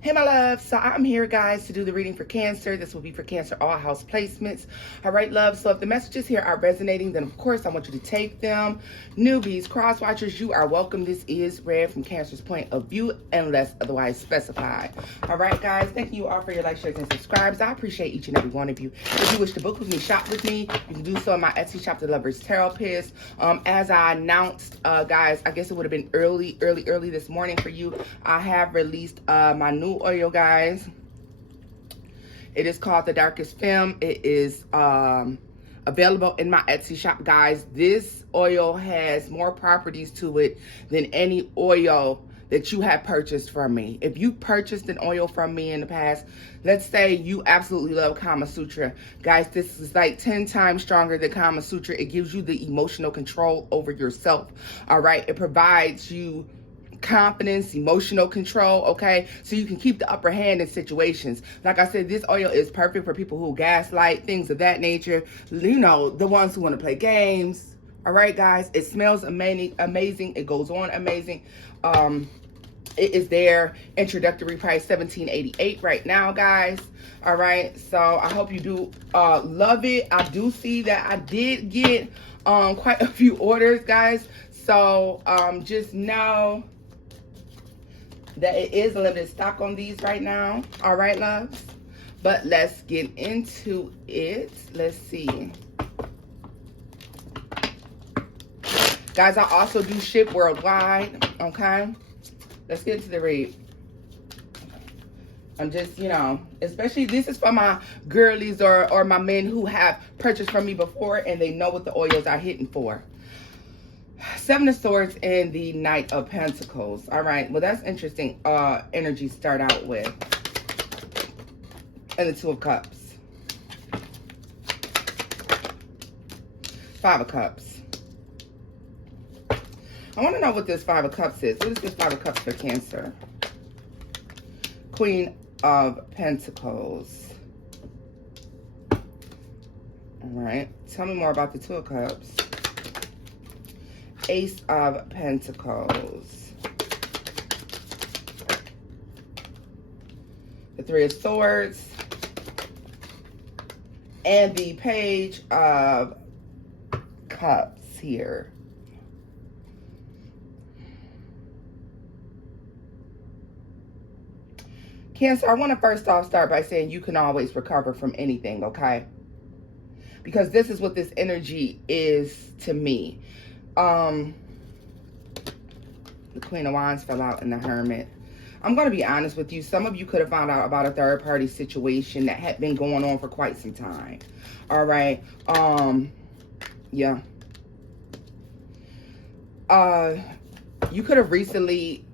Hey my love, so I'm here guys to do the reading for Cancer. This will be for Cancer all house placements. All right, love, so if the messages here are resonating, then of course I want you to take them. Newbies, cross watchers, you are welcome. This is read from Cancer's point of view unless otherwise specified. All right guys, thank you all for your likes, shares, and subscribes. I appreciate each and every one of you. If you wish to book with me, shop with me, you can do so in my Etsy shop, The Loverstaropist. As I announced, guys, I guess it would have been early this morning for you. I have released my new oil, guys. It is called The Darkest Film. It is available in my Etsy shop, guys. This oil has more properties to it than any oil that you have purchased from me. If you purchased an oil from me in the past, let's say you absolutely love Kama Sutra, guys, this is like 10 times stronger than Kama Sutra. It gives you the emotional control over yourself. All right, it provides you confidence, emotional control, okay, so you can keep the upper hand in situations. Like I said, this oil is perfect for people who gaslight, things of that nature, you know, the ones who want to play games. All right guys, it smells amazing, it goes on amazing. It is their introductory price, $17.88 right now, guys. All right, so I hope you do love it. I do see that I did get quite a few orders, guys, so just know that it is a limited stock on these right now. All right, loves, but let's get into it. Let's see, guys, I also do ship worldwide. Okay, let's get into the read. I'm just, you know, especially this is for my girlies or my men who have purchased from me before and they know what the oils are hitting for. Seven of Swords and the Knight of Pentacles. All right, well, that's interesting energy start out with. And the Two of Cups. Five of Cups. I want to know what this Five of Cups is. What is this Five of Cups for Cancer? Queen of Pentacles. All right, tell me more about the Two of Cups. Ace of Pentacles. The Three of Swords. And the Page of Cups here. Cancer, I want to first off start by saying you can always recover from anything, okay? Because this is what this energy is to me. The Queen of Wands fell out in the Hermit. I'm going to be honest with you. Some of you could have found out about a third-party situation that had been going on for quite some time. All right. Yeah. You could have recently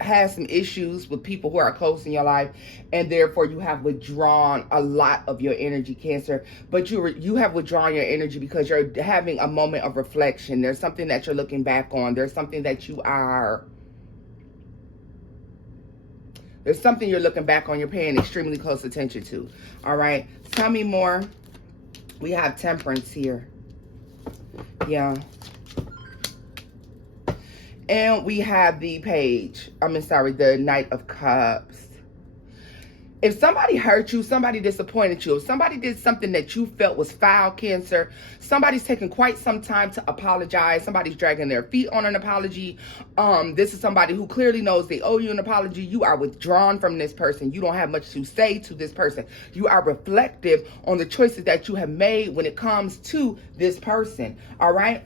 had some issues with people who are close in your life, and therefore you have withdrawn a lot of your energy, Cancer. But you have withdrawn your energy because you're having a moment of reflection. There's something that you're looking back on. There's something that there's something you're looking back on. You're paying extremely close attention to. All right, tell me more. We have Temperance here. Yeah. And we have the the Knight of Cups. If somebody hurt you, somebody disappointed you, if somebody did something that you felt was foul, Cancer, somebody's taking quite some time to apologize. Somebody's dragging their feet on an apology. This is somebody who clearly knows they owe you an apology. You are withdrawn from this person. You don't have much to say to this person. You are reflective on the choices that you have made when it comes to this person. All right?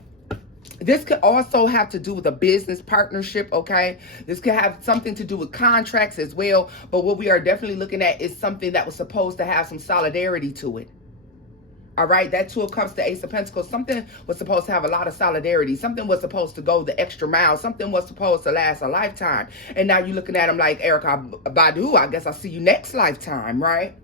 This could also have to do with a business partnership, okay? This could have something to do with contracts as well. But what we are definitely looking at is something that was supposed to have some solidarity to it. All right, that Two of Cups, the Ace of Pentacles, something was supposed to have a lot of solidarity. Something was supposed to go the extra mile. Something was supposed to last a lifetime. And now you're looking at them like, Erykah Badu, I guess I'll see you next lifetime, right?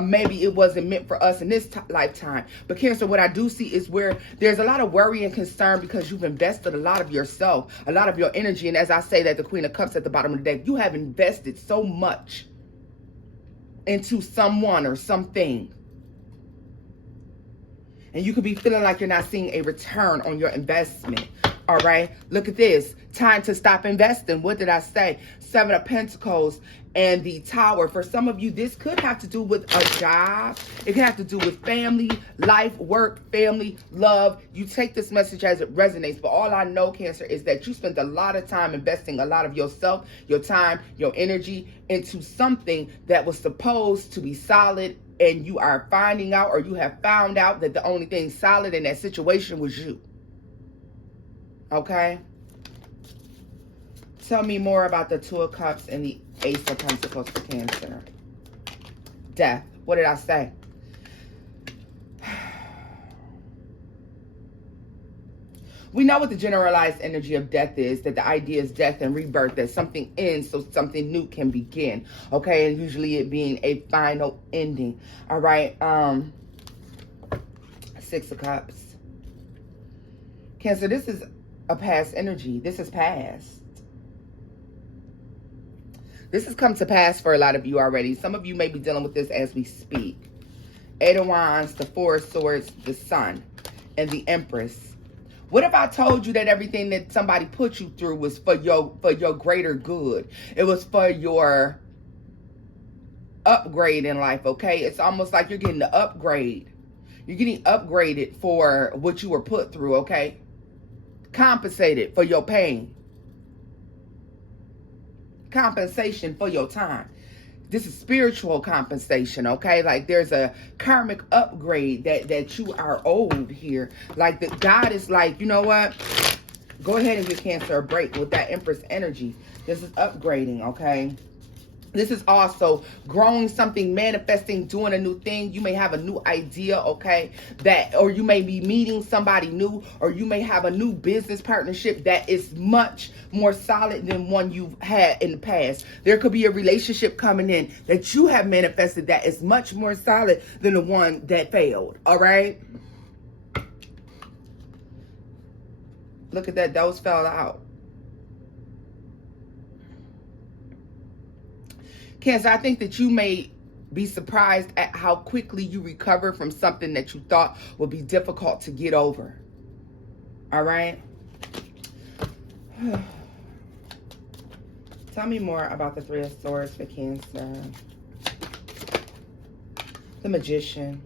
Maybe it wasn't meant for us in this lifetime. But Cancer, what I do see is where there's a lot of worry and concern because you've invested a lot of yourself, a lot of your energy. And as I say that, the Queen of Cups at the bottom of the deck, you have invested so much into someone or something. And you could be feeling like you're not seeing a return on your investment. All right, look at this. Time to stop investing. What did I say? Seven of Pentacles and the Tower. For some of you, this could have to do with a job. It could have to do with family, life, work, family, love. You take this message as it resonates. But all I know, Cancer, is that you spent a lot of time investing a lot of yourself, your time, your energy into something that was supposed to be solid. And you are finding out, or you have found out, that the only thing solid in that situation was you. Okay? Tell me more about the Two of Cups and the Ace of Pentacles for Cancer. Death. What did I say? We know what the generalized energy of death is, that the idea is death and rebirth, that something ends so something new can begin. Okay? And usually it being a final ending. All right? Six of Cups. Cancer, this is a past energy. This is past. This has come to pass for a lot of you already. Some of you may be dealing with this as we speak. Eight of Wands, the Four of Swords, the Sun, and the Empress. What if I told you that everything that somebody put you through was for your greater good? It was for your upgrade in life, okay? It's almost like you're getting the upgrade. You're getting upgraded for what you were put through, okay? Compensated for your pain. Compensation for your time. This is spiritual compensation, okay? Like there's a karmic upgrade that you are owed here. Like that God is like, you know what? Go ahead and give Cancer a break with that Empress energy. This is upgrading, okay? This is also growing something, manifesting, doing a new thing. You may have a new idea, okay? Or you may be meeting somebody new, or you may have a new business partnership that is much more solid than one you've had in the past. There could be a relationship coming in that you have manifested that is much more solid than the one that failed, all right? Look at that, those fell out. Cancer, I think that you may be surprised at how quickly you recover from something that you thought would be difficult to get over. All right? Tell me more about the Three of Swords for Cancer. The Magician.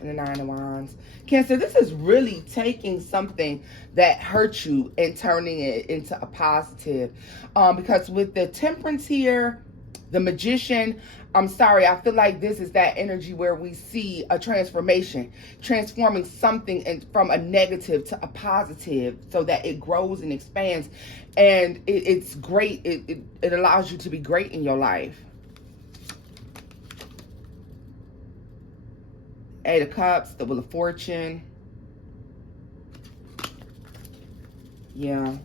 And the Nine of Wands. Cancer, this is really taking something that hurt you and turning it into a positive. Because with the Temperance here, the Magician, I'm sorry, I feel like this is that energy where we see a transformation, transforming something from a negative to a positive so that it grows and expands. And it's great. It allows you to be great in your life. Eight of Cups, the Wheel of Fortune. Yeah.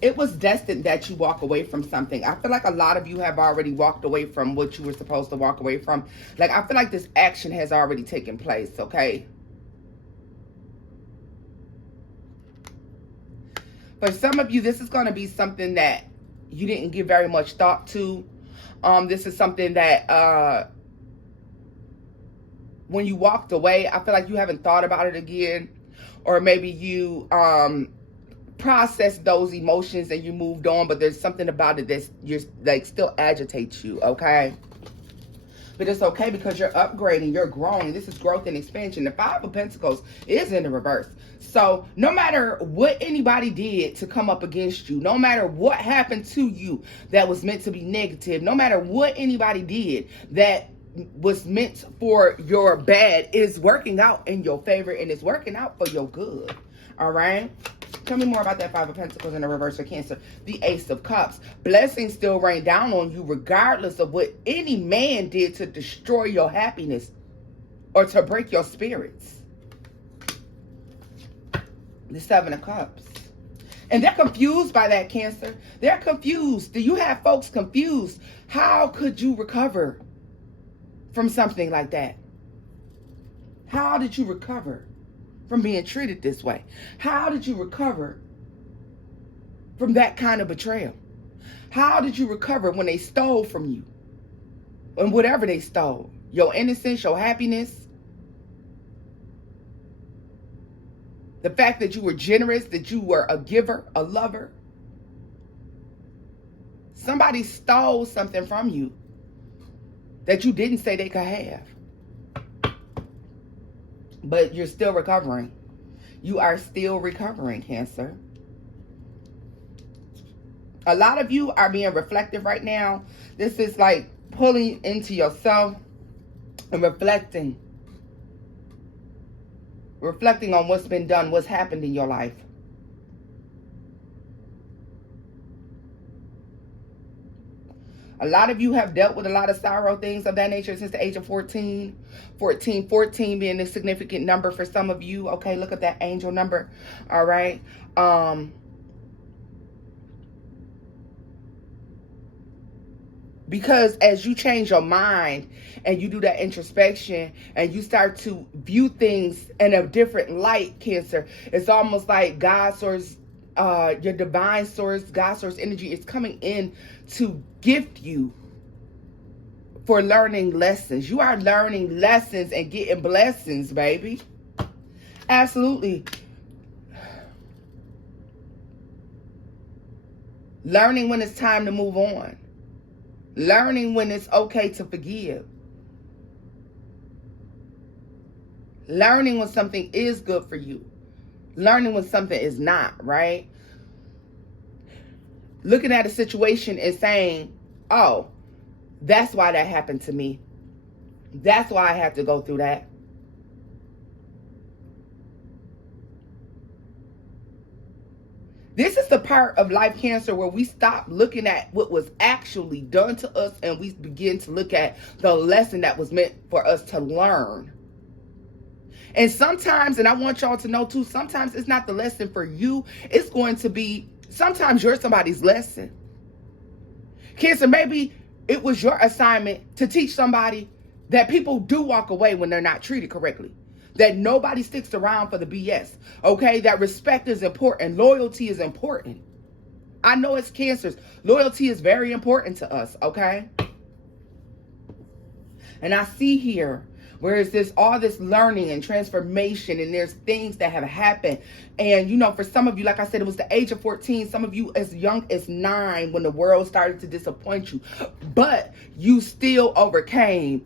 It was destined that you walk away from something. I feel like a lot of you have already walked away from what you were supposed to walk away from. Like, I feel like this action has already taken place, okay? For some of you, this is going to be something that you didn't give very much thought to. This is something that... when you walked away, I feel like you haven't thought about it again. Or maybe you processed those emotions and you moved on, but there's something about it that still agitates you, okay? But it's okay because you're upgrading, you're growing. This is growth and expansion. The Five of Pentacles is in the reverse. So no matter what anybody did to come up against you, no matter what happened to you that was meant to be negative, no matter what anybody did that was meant for your bad, is working out in your favor and it's working out for your good. All right? Tell me more about that Five of Pentacles in the reverse for Cancer. The Ace of Cups. Blessings still rain down on you regardless of what any man did to destroy your happiness or to break your spirits. The Seven of Cups. And they're confused by that, Cancer. They're confused. Do you have folks confused? How could you recover from something like that? How did you recover from being treated this way? How did you recover from that kind of betrayal? How did you recover when they stole from you? And whatever they stole, your innocence, your happiness. The fact that you were generous, that you were a giver, a lover. Somebody stole something from you that you didn't say they could have. But you're still recovering. You are still recovering, Cancer. A lot of you are being reflective right now. This is like pulling into yourself and reflecting. Reflecting on what's been done, what's happened in your life. A lot of you have dealt with a lot of sorrow, things of that nature since the age of 14. 14 being a significant number for some of you. Okay, look at that angel number. All right. Because as you change your mind and you do that introspection and you start to view things in a different light, Cancer, it's almost like God source, your divine source, God source energy is coming in to gift you for learning lessons. You are learning lessons and getting blessings, baby. Absolutely. Learning when it's time to move on. Learning when it's okay to forgive. Learning when something is good for you. Learning when something is not, right? Looking at a situation and saying, oh, that's why that happened to me. That's why I had to go through that. This is the part of life, Cancer, where we stop looking at what was actually done to us and we begin to look at the lesson that was meant for us to learn. And sometimes, and I want y'all to know too, sometimes it's not the lesson for you. It's going to be, sometimes you're somebody's lesson. Cancer, maybe it was your assignment to teach somebody that people do walk away when they're not treated correctly. That nobody sticks around for the BS. Okay? That respect is important. Loyalty is important. I know it's Cancers. Loyalty is very important to us. Okay? And I see here where it's this, all this learning and transformation, and there's things that have happened. And, you know, for some of you, like I said, it was the age of 14. Some of you as young as 9 when the world started to disappoint you. But you still overcame.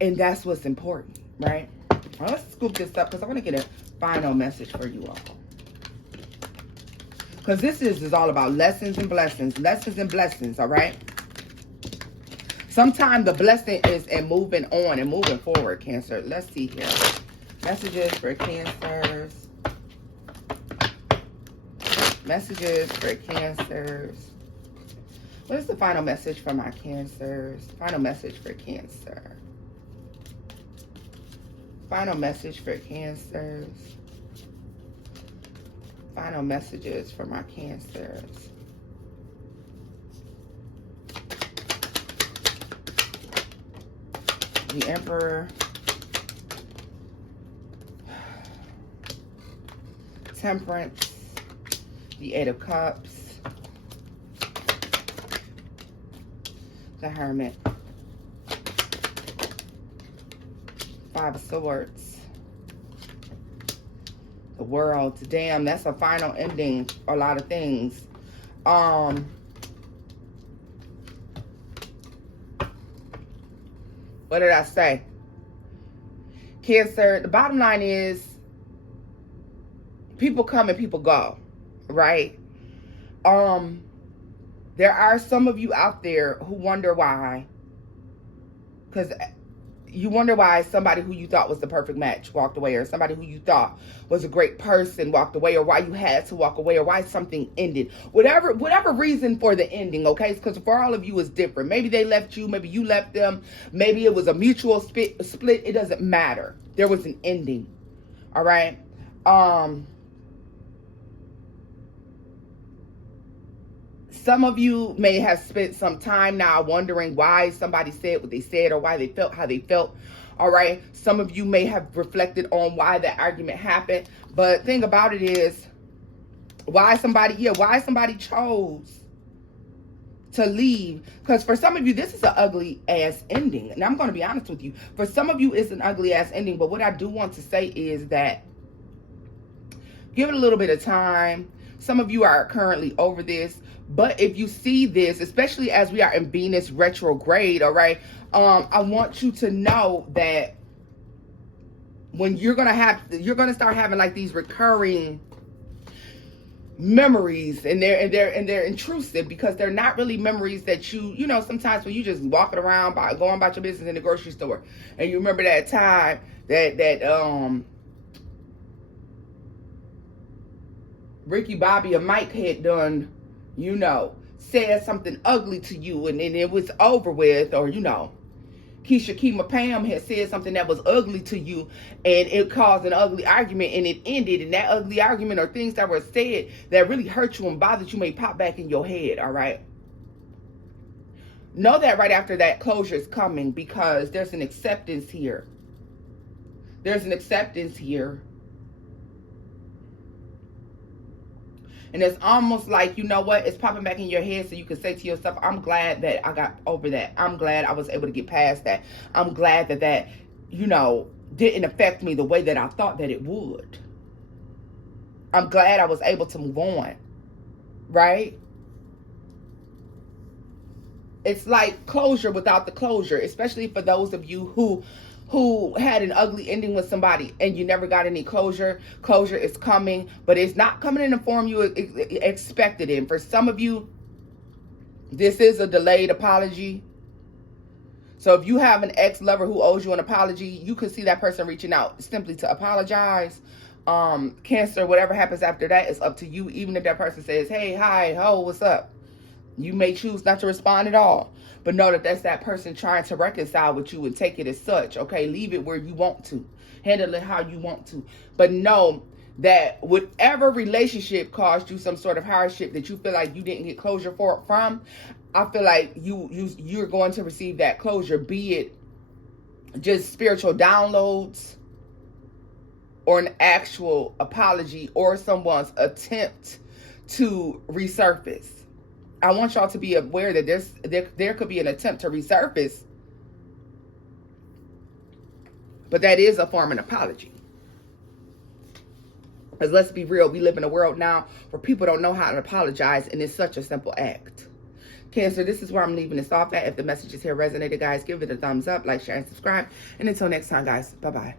And that's what's important, right? Well, let's scoop this up because I want to get a final message for you all. Because this is all about lessons and blessings. Lessons and blessings, all right? Sometimes the blessing is in moving on and moving forward, Cancer. Let's see here. Messages for Cancers. Messages for Cancers. What is the final message for my Cancers? Final message for Cancer. Final message for Cancers. Final messages for my Cancers. The Emperor. Temperance. The 8 of Cups. The Hermit. 5 of Swords. The World. Damn, that's a final ending. A lot of things. What did I say? Cancer, the bottom line is people come and people go, right? There are some of you out there who wonder why. Because you wonder why somebody who you thought was the perfect match walked away, or somebody who you thought was a great person walked away, or why you had to walk away, or why something ended. Whatever reason for the ending, okay? Because for all of you it's different. Maybe they left you, maybe you left them, maybe it was a mutual split. It doesn't matter. There was an ending. All right? Some of you may have spent some time now wondering why somebody said what they said, or why they felt how they felt. All right. Some of you may have reflected on why that argument happened. But thing about it is why somebody chose to leave. Because for some of you, this is an ugly ass ending. And I'm going to be honest with you. For some of you, it's an ugly ass ending. But what I do want to say is that Give it a little bit of time. Some of you are currently over this. But if you see this, especially as we are in Venus retrograde, all right, I want you to know that when you're going to start having like these recurring memories, and they're intrusive, because they're not really memories that you know, sometimes when you just walking around going about your business in the grocery store, and you remember that time that Ricky, Bobby, or Mike had done, you know, said something ugly to you, and then it was over with, or, you know, Keisha, Kima, Pam had said something that was ugly to you, and it caused an ugly argument, and it ended, and that ugly argument or things that were said that really hurt you and bothered you may pop back in your head, all right? Know that right after that closure is coming, because there's an acceptance here. There's an acceptance here. And it's almost like, you know what, it's popping back in your head, so you can say to yourself, I'm glad that I got over that. I'm glad I was able to get past that. I'm glad that, you know, didn't affect me the way that I thought that it would. I'm glad I was able to move on. Right? It's like closure without the closure, especially for those of you who had an ugly ending with somebody and you never got any closure. Closure is coming, but it's not coming in the form you expected in. For some of you, this is a delayed apology. So if you have an ex-lover who owes you an apology, you could see that person reaching out simply to apologize. Cancer, whatever happens after that is up to you. Even if that person says, hey, hi, ho, what's up? You may choose not to respond at all. But know that that's that person trying to reconcile with you, and take it as such. Okay, leave it where you want to. Handle it how you want to. But know that whatever relationship caused you some sort of hardship that you feel like you didn't get closure from, I feel like you're going to receive that closure, be it just spiritual downloads or an actual apology or someone's attempt to resurface. I want y'all to be aware that there could be an attempt to resurface, but that is a form of apology. Because let's be real, we live in a world now where people don't know how to apologize, and it's such a simple act. Cancer, this is where I'm leaving this off at. If the messages here resonated, guys, give it a thumbs up, like, share, and subscribe. And until next time, guys, bye-bye.